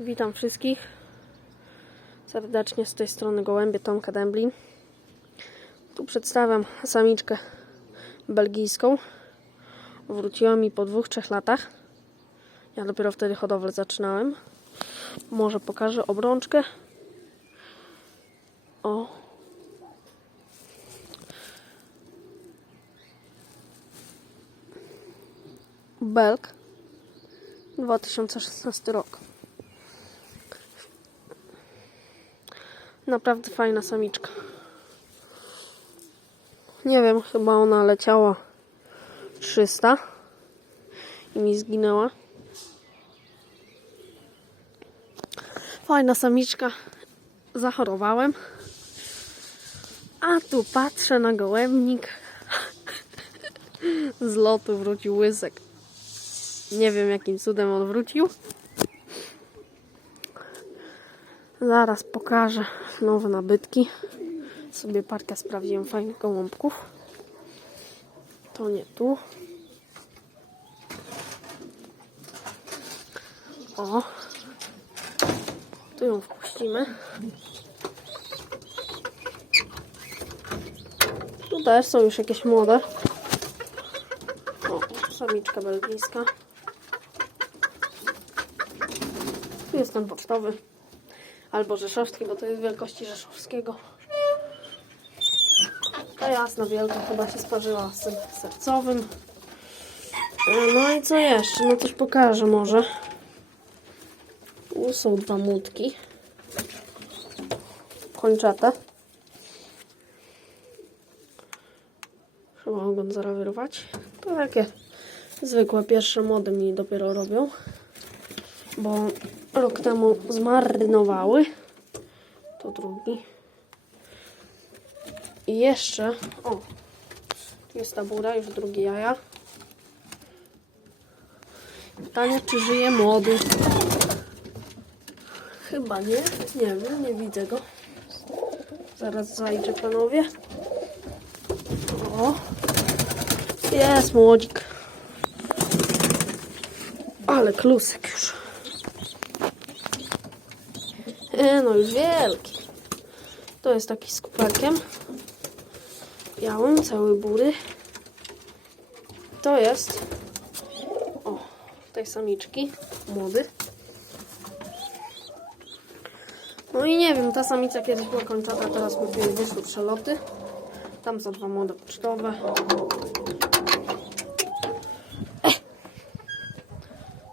Witam wszystkich serdecznie z tej strony Gołębie Tomka Dęblin. Tu przedstawiam samiczkę belgijską. Wróciła mi po dwóch, trzech latach. Ja dopiero wtedy hodowlę zaczynałem. Może pokażę obrączkę. O. Belk. 2016 rok. Naprawdę fajna samiczka. Nie wiem, chyba ona leciała 300 i mi zginęła. Fajna samiczka. Zachorowałem. A tu patrzę na gołębnik. Z lotu wrócił łysek. Nie wiem jakim cudem on wrócił. Zaraz pokażę nowe nabytki. Sobie parkę sprawdziłem fajnych gołąbków. To nie tu. O. Tu ją wpuścimy. Tu też są już jakieś młode. O, samiczka belgijska. Tu jest ten pocztowy. Albo rzeszowski, bo to jest wielkości rzeszowskiego. Ta jasna wielka chyba się sparzyła z tym sercowym. E, No i co jeszcze? No coś pokażę może. Tu są dwa młotki. Kończate. Trzeba go zaraz. To takie zwykłe pierwsze mody mi dopiero robią. Bo rok temu zmarynowały. To drugi. I jeszcze, o, jest tabura, już drugie jaja. Pytanie, czy żyje młody? Chyba nie, nie wiem, nie widzę go. Zaraz zajdzie panowie. O, jest młodzik. Ale klusek już. E, no już wielki. To jest taki z kuperkiem. Białym, cały bury. To jest o, tej samiczki, młody. No i nie wiem, ta samica kiedyś była kończata, teraz kupiłem wyszły przeloty. Tam są dwa młode pocztowe.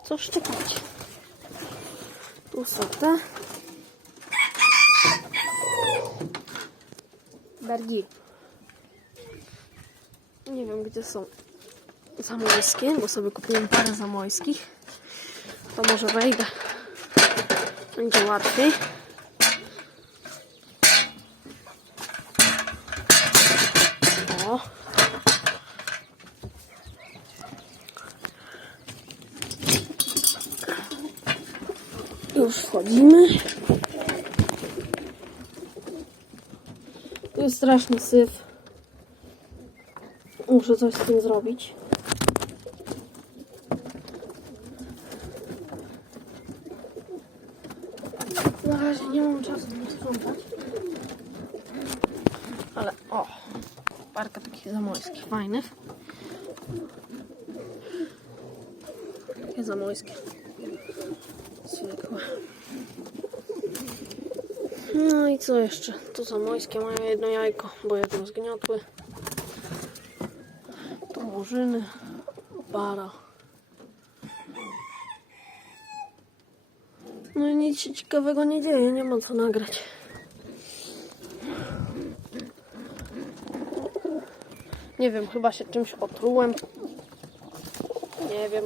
Co szczekać? Tu są te. Bergi. Nie wiem, gdzie są zamojskie, bo sobie kupiłem parę zamojskich. To może wejdę. Będzie łatwiej. O. Już wchodzimy. Jest straszny syf. Muszę coś z tym zrobić. Na razie nie mam czasu na sprzątać. Ale o, parka takich zamojskich fajnych. Takie zamojskie. Zwykłe. No i co jeszcze? Tu zamojskie mają jedno jajko, bo jedno zgniotły. Tu murzyny, para. No i nic się ciekawego nie dzieje, nie ma co nagrać. Nie wiem, chyba się czymś otrułem. Nie wiem.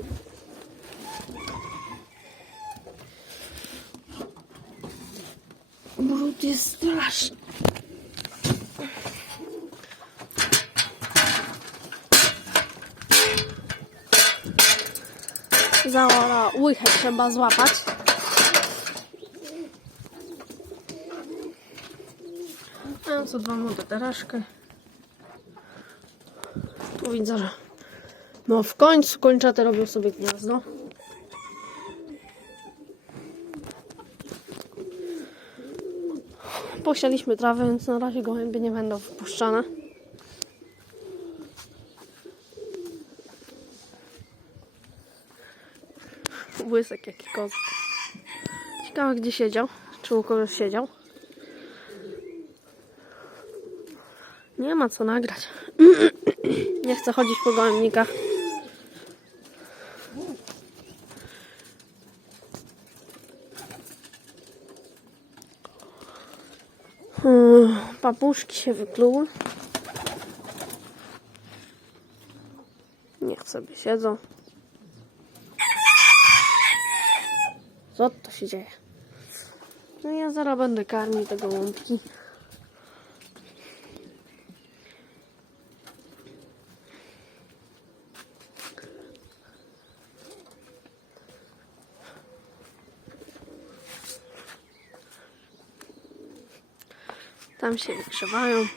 Brud jest straszny. Za łychę trzeba złapać. Mam co dwa młode teraszkę. Tu widzę, że no w końcu kończaty robią sobie gniazdo. Posialiśmy trawę, więc na razie gołębie nie będą wpuszczane. Łysek jaki kozak. Ciekawe gdzie siedział. Czy u kogoś siedział? Nie ma co nagrać. Nie chcę chodzić po gołębnikach. Papuszki się wykluły. Niech sobie siedzą. Co to się dzieje? No ja zaraz będę karmił te gołąbki. Tam się wygrzewają.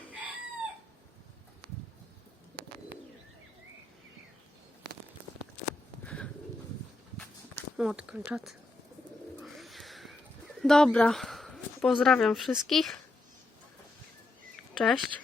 O, kończaty. Dobra. Pozdrawiam wszystkich. Cześć.